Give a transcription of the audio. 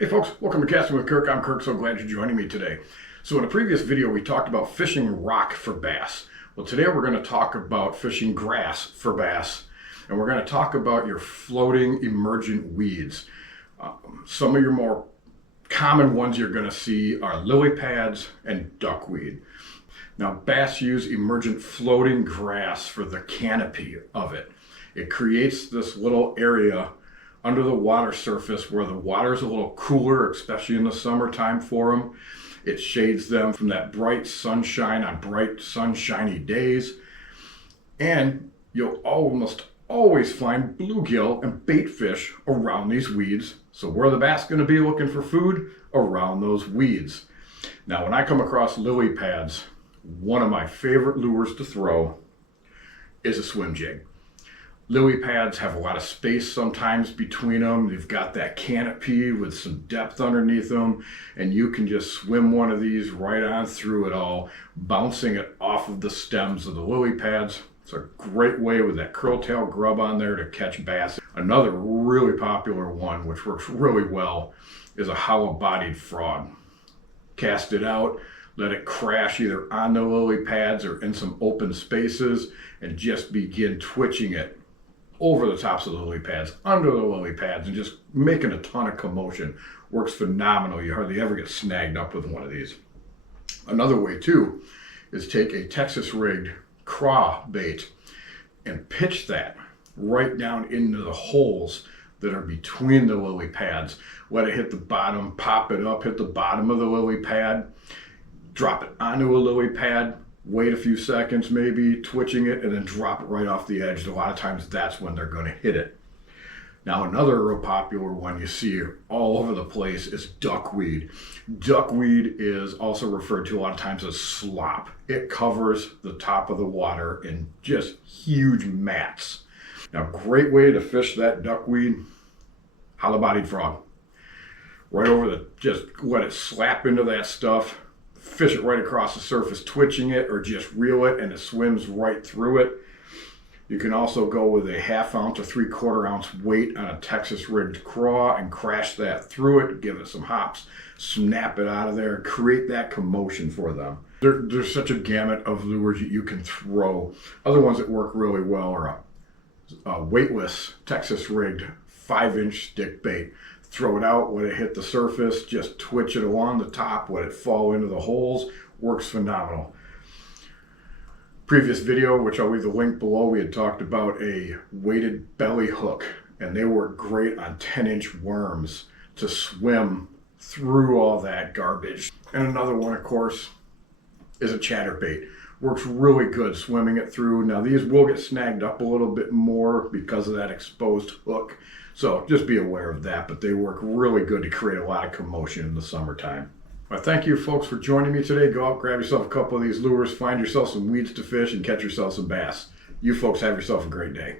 Hey folks, welcome to Casting with Kirk. I'm Kirk, so glad you're joining me today. So in a previous video, we talked about fishing rock for bass. Well, today we're going to talk about fishing grass for bass, and we're going to talk about your floating emergent weeds. Some of your more common ones you're going to see are lilypads and duckweed. Now, bass use emergent floating grass for the canopy of it. It creates this little area under the water surface where the water is a little cooler, especially in the summertime for them. It shades them from that bright sunshine on bright sunshiny days. And you'll almost always find bluegill and baitfish around these weeds. So where are the bass going to be looking for food? Around those weeds. Now, when I come across lily pads, one of my favorite lures to throw is a swimjig. Lily pads have a lot of space sometimes between them. They've got that canopy with some depth underneath them, and you can just swim one of these right on through it all, bouncing it off of the stems of the lily pads. It's a great way with that curltailgrub on there to catch bass. Another really popular one, which works really well, is a hollow-bodied frog. Cast it out, let it crash either on the lily pads or in some open spaces, and just begin twitching it over the tops of the lily pads, under the lily pads, and just making a ton of commotion. Works phenomenal. You hardly ever get snagged up with one of these. Another way too is take a Texas rigged craw bait and pitch that right down into the holes that are between the lily pads. Let it hit the bottom, pop it up, hit the bottom of the lily pad, drop it onto a lily pad, wait a few seconds maybe, twitching it, and then drop it right off the edge. A lot of times that's when they're going to hit it. Now, another real popular one you see all over the place is duckweed. Duckweed is also referred to a lot of times as slop. It covers the top of the water in just huge mats. Now, great way to fish that duckweed, hollow-bodied frog. Right over just let it slap into that stuff. Fish it right across the surface, twitching it, or just reel it and it swims right through it. You can also go with a 1/2 ounce or 3/4 ounce weight on a Texas rigged craw and crash that through it, give it some hops, snap it out of there, create that commotion for them. There's such a gamut of lures that you can throw. Other ones that work really well are a weightless Texas rigged 5-inch stick bait. Throw it out, let it hit the surface, just twitch it along the top, let it fall into the holes. Works phenomenal. Previous video, which I'll leave the link below, we had talked about a weighted belly hook, and they work great on 10-inch worms to swim through all that garbage. And another one, of course, is a chatterbait. Works really good swimming it through. Now, these will get snagged up a little bit more because of that exposed hook. So just be aware of that, but they work really good to create a lot of commotion in the summertime. Well, thank you folks for joining me today. Go out, grab yourself a couple of these lures, find yourself some weeds to fish, and catch yourself some bass. You folks have yourself a great day.